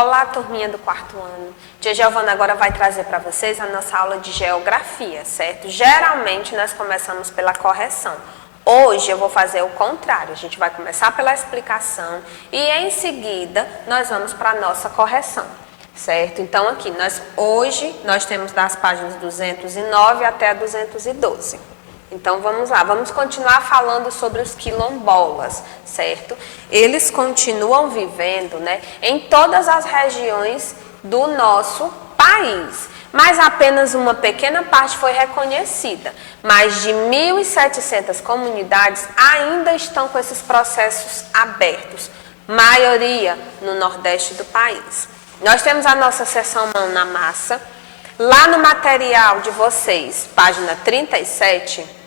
Olá, turminha do quarto ano. Tia Giovana agora vai trazer para vocês a nossa aula de geografia, certo? Geralmente nós começamos pela correção. Hoje eu vou fazer o contrário, a gente vai começar pela explicação e em seguida nós vamos para a nossa correção, certo? Então aqui, hoje nós temos das páginas 209 até a 212. Então vamos lá, vamos continuar falando sobre os quilombolas, certo? Eles continuam vivendo, né, em todas as regiões do nosso país, mas apenas uma pequena parte foi reconhecida. Mais de 1.700 comunidades ainda estão com esses processos abertos, maioria no Nordeste do país. Nós temos a nossa seção Mão na Massa. Lá no material de vocês, página 37,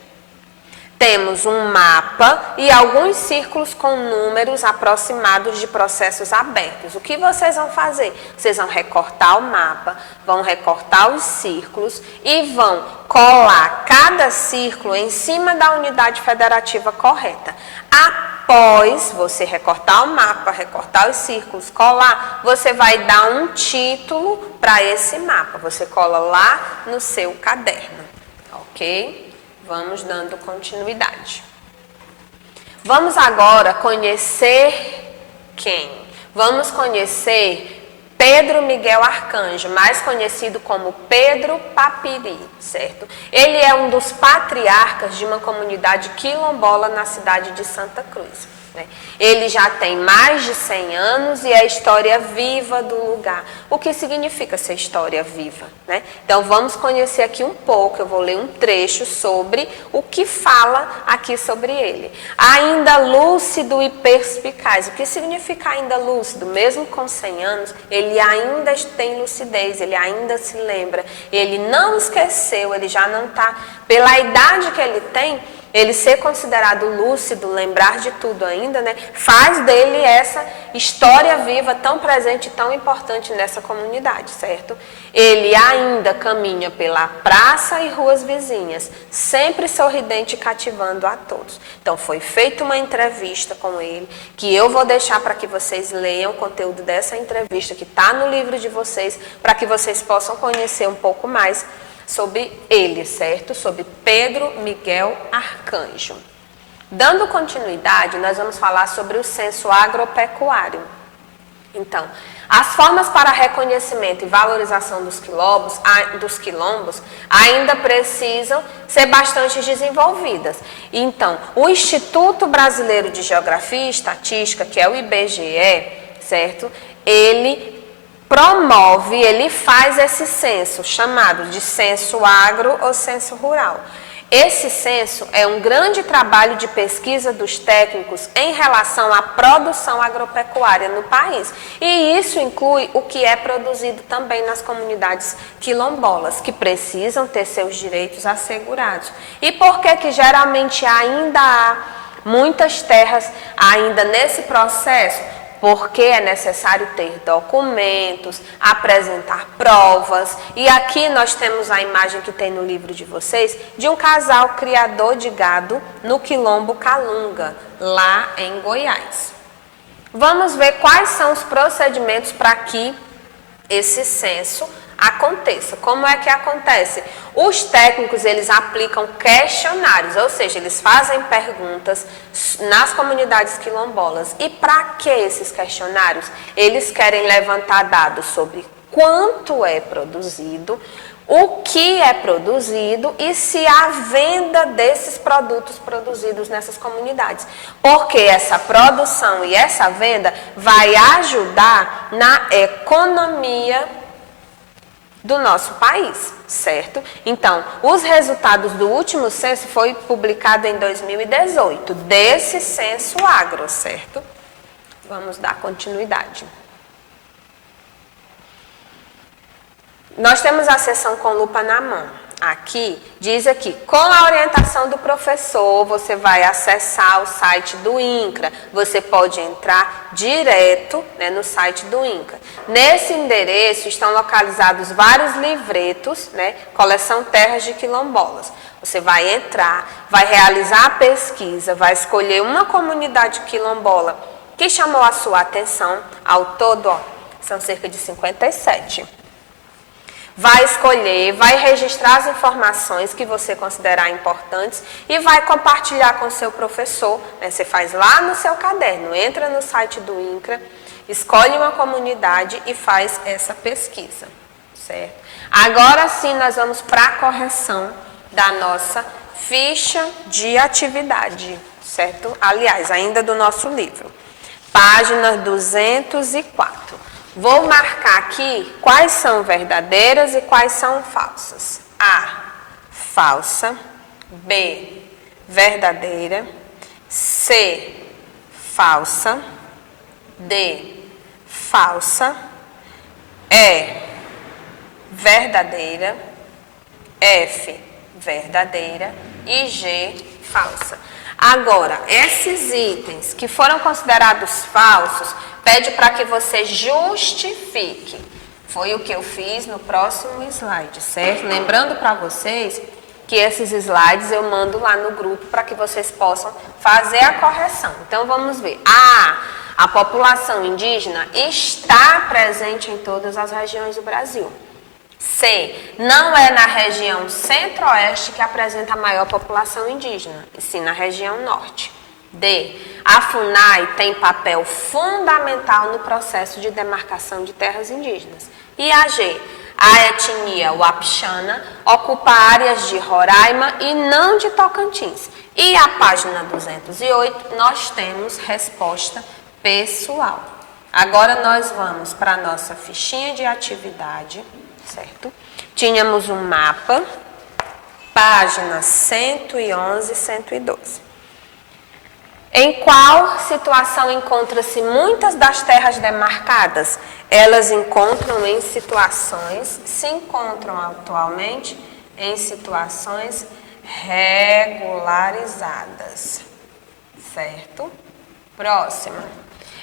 temos um mapa e alguns círculos com números aproximados de processos abertos. O que vocês vão fazer? Vocês vão recortar o mapa, vão recortar os círculos e vão colar cada círculo em cima da unidade federativa correta. Após você recortar o mapa, recortar os círculos, colar, você vai dar um título para esse mapa. Você cola lá no seu caderno, ok? Vamos dando continuidade. Vamos agora conhecer quem? Vamos conhecer Pedro Miguel Arcanjo, mais conhecido como Pedro Papiri, certo? Ele é um dos patriarcas de uma comunidade quilombola na cidade de Santa Cruz, né? Ele já tem mais de 100 anos e é a história viva do lugar. O que significa ser história viva, né? Então vamos conhecer aqui um pouco, eu vou ler um trecho sobre o que fala aqui sobre ele. Ainda lúcido e perspicaz. O que significa ainda lúcido? Mesmo com 100 anos, ele ainda tem lucidez, ele ainda se lembra, ele não esqueceu, ele já não está, pela idade que ele tem, ele ser considerado lúcido, lembrar de tudo ainda, né, faz dele essa história viva tão presente e tão importante nessa comunidade, certo? Ele ainda caminha pela praça e ruas vizinhas, sempre sorridente e cativando a todos. Então foi feita uma entrevista com ele, que eu vou deixar para que vocês leiam o conteúdo dessa entrevista, que está no livro de vocês, para que vocês possam conhecer um pouco mais sobre ele, certo? Sobre Pedro Miguel Arcanjo. Dando continuidade, nós vamos falar sobre o censo agropecuário. Então, as formas para reconhecimento e valorização dos quilombos ainda precisam ser bastante desenvolvidas. Então, o Instituto Brasileiro de Geografia e Estatística, que é o IBGE, certo? Ele promove, ele faz esse censo, chamado de censo agro ou censo rural. Esse censo é um grande trabalho de pesquisa dos técnicos em relação à produção agropecuária no país. E isso inclui o que é produzido também nas comunidades quilombolas, que precisam ter seus direitos assegurados. E por que que geralmente ainda há muitas terras ainda nesse processo? Porque é necessário ter documentos, apresentar provas. E aqui nós temos a imagem que tem no livro de vocês, de um casal criador de gado no Quilombo Calunga, lá em Goiás. Vamos ver quais são os procedimentos para que esse censo aconteça. Como é que acontece? Os técnicos, eles aplicam questionários, ou seja, eles fazem perguntas nas comunidades quilombolas. E para que esses questionários? Eles querem levantar dados sobre quanto é produzido, o que é produzido e se há venda desses produtos produzidos nessas comunidades. Porque essa produção e essa venda vai ajudar na economia do nosso país, certo? Então, os resultados do último censo foi publicado em 2018, desse censo agro, certo? Vamos dar continuidade. Nós temos a seção com lupa na mão. Aqui, diz aqui, com a orientação do professor, você vai acessar o site do INCRA. Você pode entrar direto, né, no site do INCRA. Nesse endereço estão localizados vários livretos, né, coleção Terras de Quilombolas. Você vai entrar, vai realizar a pesquisa, vai escolher uma comunidade quilombola que chamou a sua atenção. Ao todo, ó, São cerca de 57. Vai escolher, vai registrar as informações que você considerar importantes e vai compartilhar com o seu professor. Né? Você faz lá no seu caderno, entra no site do INCRA, escolhe uma comunidade e faz essa pesquisa, certo? Agora sim nós vamos para a correção da nossa ficha de atividade, certo? Aliás, ainda do nosso livro. Página 204. Vou marcar aqui quais são verdadeiras e quais são falsas. A, falsa. B, verdadeira. C, falsa. D, falsa. E, verdadeira. F, verdadeira. E G, falsa. Agora, esses itens que foram considerados falsos, pede para que você justifique. Foi o que eu fiz no próximo slide, certo? Lembrando para vocês que esses slides eu mando lá no grupo para que vocês possam fazer a correção. Então, vamos ver. A população indígena está presente em todas as regiões do Brasil. C, não é na região centro-oeste que apresenta a maior população indígena, e sim na região norte. D, a FUNAI tem papel fundamental no processo de demarcação de terras indígenas. E a G, a etnia Wapixana ocupa áreas de Roraima e não de Tocantins. E a página 208, nós temos resposta pessoal. Agora nós vamos para a nossa fichinha de atividade. Certo? Tínhamos um mapa, páginas 111 e 112. Em qual situação encontra-se muitas das terras demarcadas? Elas se encontram atualmente em situações regularizadas. Certo? Próxima.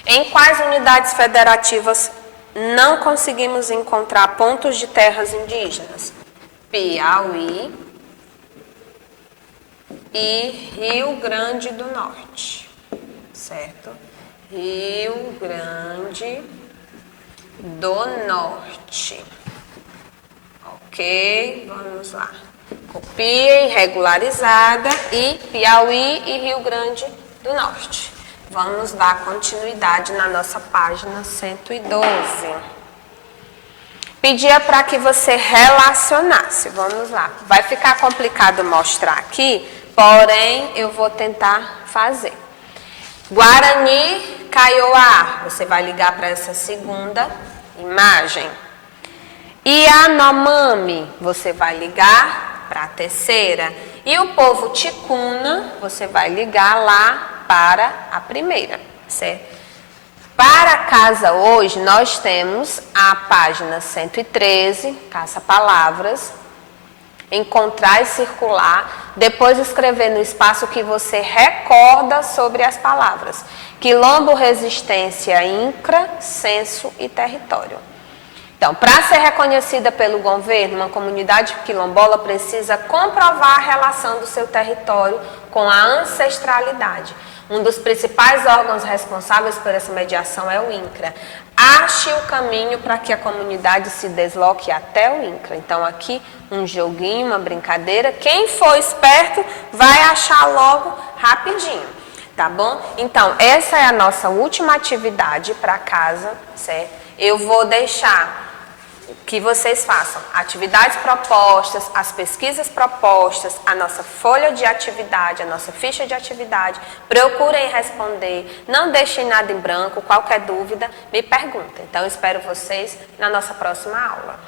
Em quais unidades federativas não conseguimos encontrar pontos de terras indígenas? Piauí e Rio Grande do Norte, certo? Rio Grande do Norte. Ok, vamos lá. Copiem, regularizada e Piauí e Rio Grande do Norte. Vamos dar continuidade na nossa página 112. Pedia para que você relacionasse. Vamos lá. Vai ficar complicado mostrar aqui, porém eu vou tentar fazer. Guarani, Kaiowá. Você vai ligar para essa segunda imagem. Yanomami, você vai ligar para a terceira. E o povo Ticuna, você vai ligar lá para a primeira, certo? Para casa hoje, nós temos a página 113, caça-palavras, encontrar e circular, depois escrever no espaço que você recorda sobre as palavras. Quilombo, resistência, INCRA, censo e território. Então, para ser reconhecida pelo governo, uma comunidade quilombola precisa comprovar a relação do seu território com a ancestralidade. Um dos principais órgãos responsáveis por essa mediação é o INCRA. Ache o caminho para que a comunidade se desloque até o INCRA. Então, aqui um joguinho, uma brincadeira. Quem for esperto vai achar logo rapidinho, tá bom? Então, essa é a nossa última atividade para casa, certo? Eu vou deixar que vocês façam atividades propostas, as pesquisas propostas, a nossa folha de atividade, a nossa ficha de atividade. Procurem responder, não deixem nada em branco, qualquer dúvida, me perguntem. Então, eu espero vocês na nossa próxima aula.